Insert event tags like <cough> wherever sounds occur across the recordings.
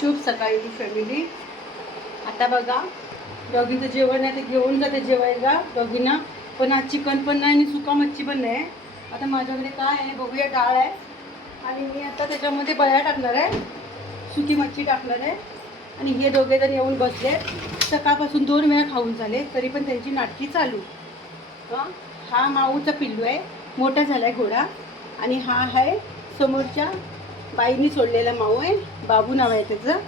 शुभ सकाळी फॅमिली आता बघा डॉगीचं जेवण आहे ते घेऊन जाते जेवायला डॉगीना पण आज चिकन पण नाही आणि सुका मच्छी पण नाही. आता माझ्याकडे काय आहे बघूया डाळ आहे. आणि मी आता त्याच्यामध्ये बया टाकणार आहे सुकी मच्छी टाकणार आहे. आणि हे दोघे जण येऊन बसले. सकाळपासून दोन वेळा खाऊन झाले तरी पण त्यांची नाटकी चालू. हा? हा माऊचा पिल्लू आहे मोठा झाला आहे घोडा. आणि हा आहे समोरच्या बाईनी सोडलेला माऊ आहे. बाबू नाव आहे त्याचं.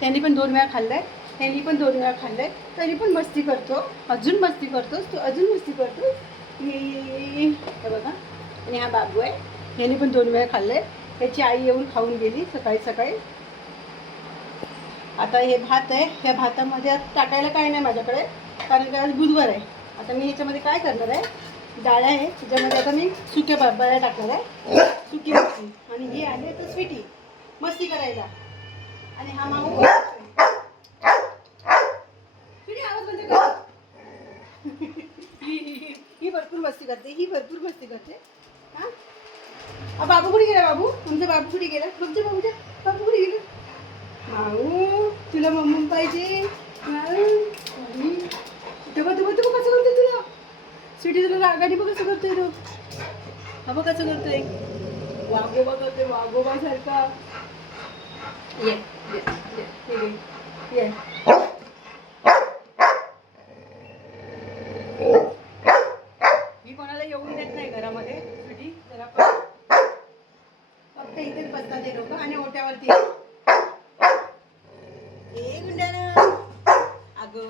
त्यांनी पण दोन वेळा खाल्लं आहे त्यांनी पण दोन वेळा खाल्लं आहे तरी पण मस्ती करतो. अजून मस्ती करतोस? तू अजून मस्ती करतो ये ये, ये, ये. हे बघा. आणि हा बाबू आहे. ह्यानी पण दोन वेळा खाल्लं आहे त्याची आई येऊन खाऊन गेली सकाळी सकाळी. आता हे भात आहे. ह्या भातामध्ये टाकायला काय नाही माझ्याकडे. कारण की आज बुधवार आहे. आता मी ह्याच्यामध्ये काय करणार आहे? डाळ आहे त्याच्यामध्ये आता मी सुक्या बाबळ्या टाकणार आहे. सुकी मच्छी आणि हे आले तर स्वीटी मस्ती करायला. आणि हा माऊ स्वीटी आवाज बंद कर. ही- भरपूर मस्ती करते ही भरपूर मस्ती करते. हा? आ, बाबू कुठे गेला बाबू? आमचा बाबू कुठे गेला? तुमच्या बाबूच्या बाबू कुठे गेला? माऊ तुला मम्मी पाहिजे. माऊ तेव्हा तेव्हा तेव्हा सिटी तुला रागाने बघ कसं करतोय तो. हा बघ कसं करतोय. वागोबा करतोय वागोबा सारखा ये ये मी कोणाला येऊन देत नाही घरामध्ये सिटी जरा फक्त इथेच बसतात ते लोक आणि ओट्यावरती ए गुंडारा अगं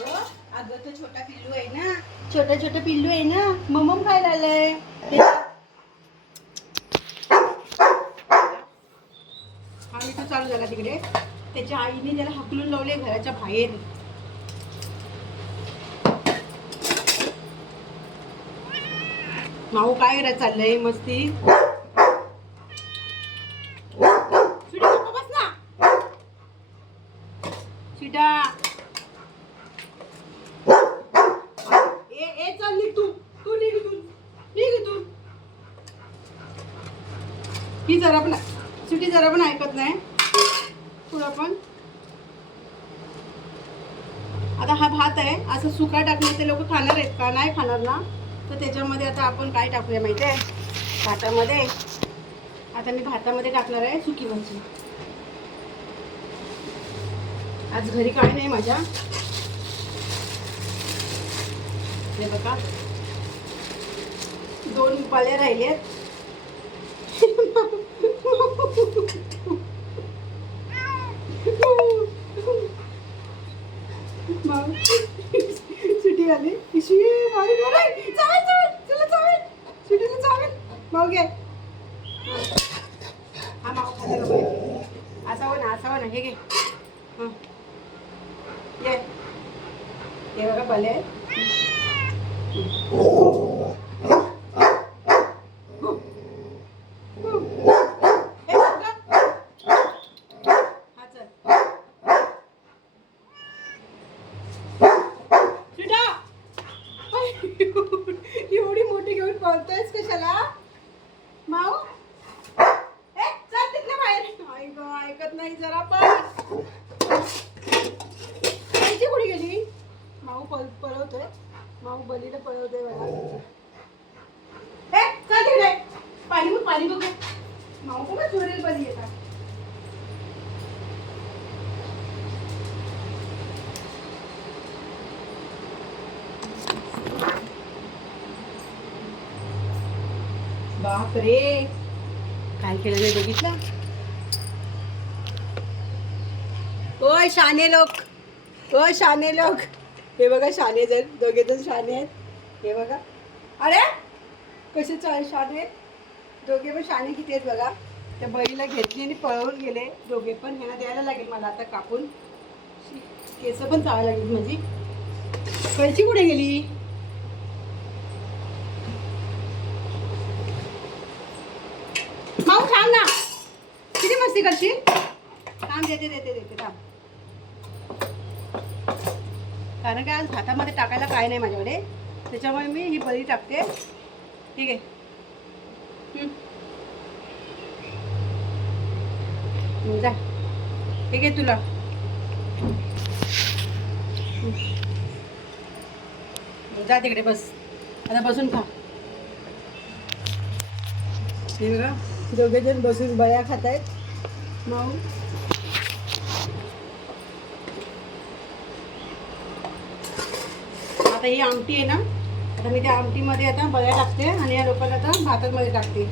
अगं तो छोटा पिल्लू आहे ना. छोटा छोटा पिल्लू आहे ना ममम खायला आलंय. हा मी तो चालू झाला तिकडे. त्याच्या आईने त्याला हकलून लावले घराच्या बाहेर. माऊ काय चाललंय? मस्ती चिडा गप्प बस ना चिडा ए ए चल निघ तू तू निघ इथून निघ इथून ही जरा पण सुटी जरा पण ऐकत नाही. थोडं पण. आता हा भात आहे. असं सुका टाकणार ते लोक खाणार आहेत का? नाही खाणार ना? तर त्याच्यामध्ये आता आपण काय टाकूया माहिती आहे? भातामध्ये. आता मी भातामध्ये टाकणार आहे सुकी मच्छी आज घरी काय नाही माझ्या. हे बघा. दोन उपाल्या राहिले आहेत पिशवी मारी मारी चावेल चावेल चला चावेल सुटीला चावेल माऊ घे. हा माऊ खाते का बघ असावं ना असावं ना. हे घे. हं. ये. हे बघा भले आहेत. हे बघा. हा चल सुटा <laughs> एवढी मोठी घेऊन पळतोयस कशाला? माऊ? चल तिथल्या बाहेर. ऐक ऐकत नाही जरा पण. आईची कुठे गेली? माऊ पळ पळवतोय. माऊ बलीला पळवतोय मला ए चल तिकडे. पाणी बघ पाणी बघ. माऊ पण चोरेल बली येतात बापरे. काय केलेलं बघितलं? ओय शाने लोक. ओ शाने लोक. हे बघा शाने जर दोघे जण शाने आहेत. हे बघा. अरे कसे चाल शाने? आहेत? दोघे पण शाने किती आहेत बघा. त्या बळीला घेतली आणि पळवून गेले. दोघे पण ह्यांना द्यायला लागेल मला आता कापून. केस पण चावायला लागेल माझी. कळची कुठे गेली माऊ थांब ना किती करशील? थांब देते देते देते थांब. कारण काय आज भातामध्ये टाकायला काय नाही माझ्याकडे. त्याच्यामुळे मी ही बळी टाकते. ठीक आहे. जा. ठीक आहे तुला. जा तिकडे बस. आता बसून खा. हे बघा दोघे जण बसून बया खात आहेत मग आता ही आमटी आहे ना आता मी त्या आमटीमध्ये आता बया टाकते आणि या लोकांना आता भातामध्ये टाकते.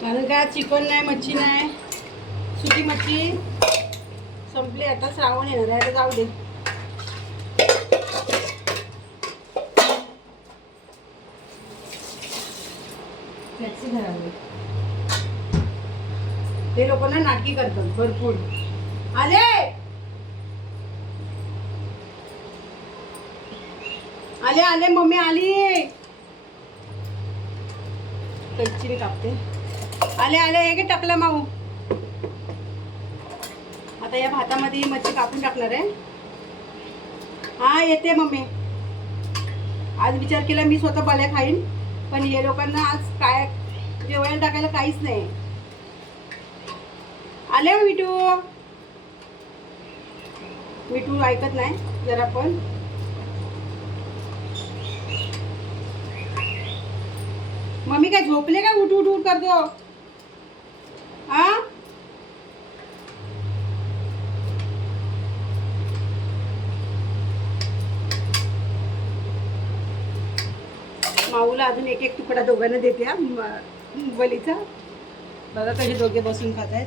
कारण काय चिकन नाही मच्छी नाही सुकी मच्छी संपली आता श्रावण येणार आहे आता जाऊ दे. फ्लेक्सी घरामध्ये ते लोक ना नाटकी करतात भरपूर. आले! आले आले मम्मी आली! कच्ची मी कापते. आले आले हे घे टाकलं माऊ. आता या भातामध्ये मच्छी कापून टाकणार आहे. हा येते मम्मी. आज विचार केला मी स्वतः बले खाईन. पण हे लोकांना आज काय जेवण टाकायला काहीच नाही. आले हो मिठू मिठू ऐकत नाही जरा पण. मम्मी काय झोपले का? उठ उठ उठ करतो. हा माऊला अजून एक एक तुकडा दोघांना देते हा. बलीचा बघा कसे दोघे बसून खात आहेत